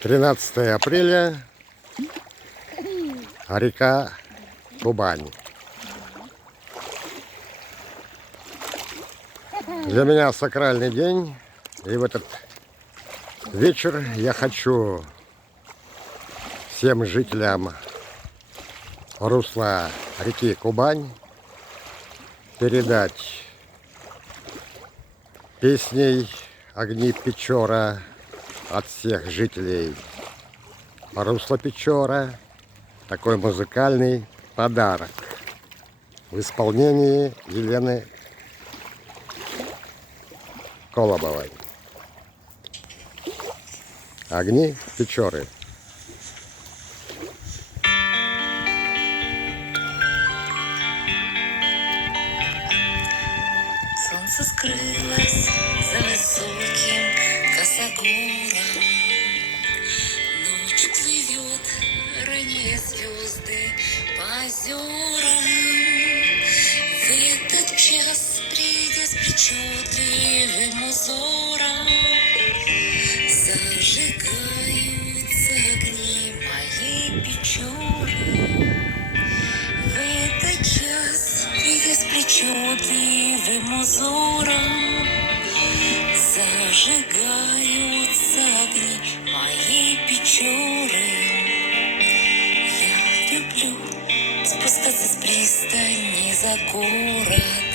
Тринадцатое апреля, река Кубань. Для меня сакральный день, и в этот вечер я хочу всем жителям русла реки Кубань передать песней «Огни Печора» от всех жителей русла Печора. Такой музыкальный подарок в исполнении Елены Колобовой. «Огни Печоры». Солнце скрылось за высоким косогором. Ночь плывет, роняя звезды по озерам. В этот час, придя с причудливым узором, зажигаются огни моей Печоры. В этот час, придя с причудливым узором, зажигаются огни моей Печоры. Я люблю спускаться с пристани за город,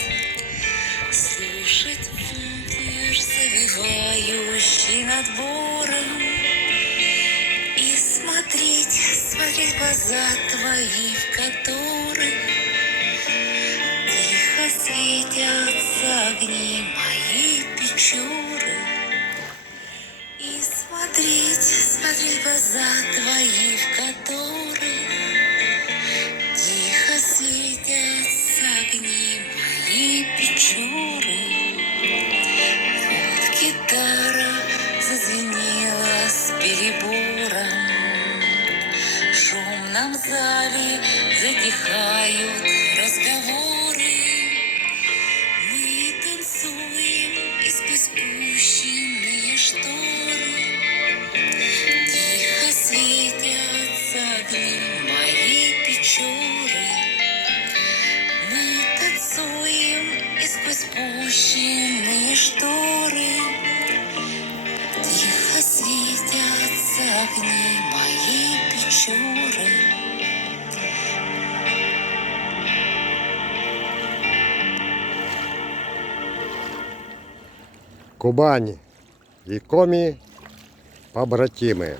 слушать пляж, завывающий над бором, и смотреть в глаза твои, в которых тихо светятся огни моей Печоры. И смотреть в глаза твои, в которых тихо светятся огни моей Печоры. Вот гитара зазвенела с перебором, в шумном зале затихают разговоры. Мы танцуем и сквозь спущенные шторы тихо светятся огни моей Печоры. Мы танцуем и сквозь спущенные шторы тихо светятся огни моей Печоры. Кубань и Коми побратимы.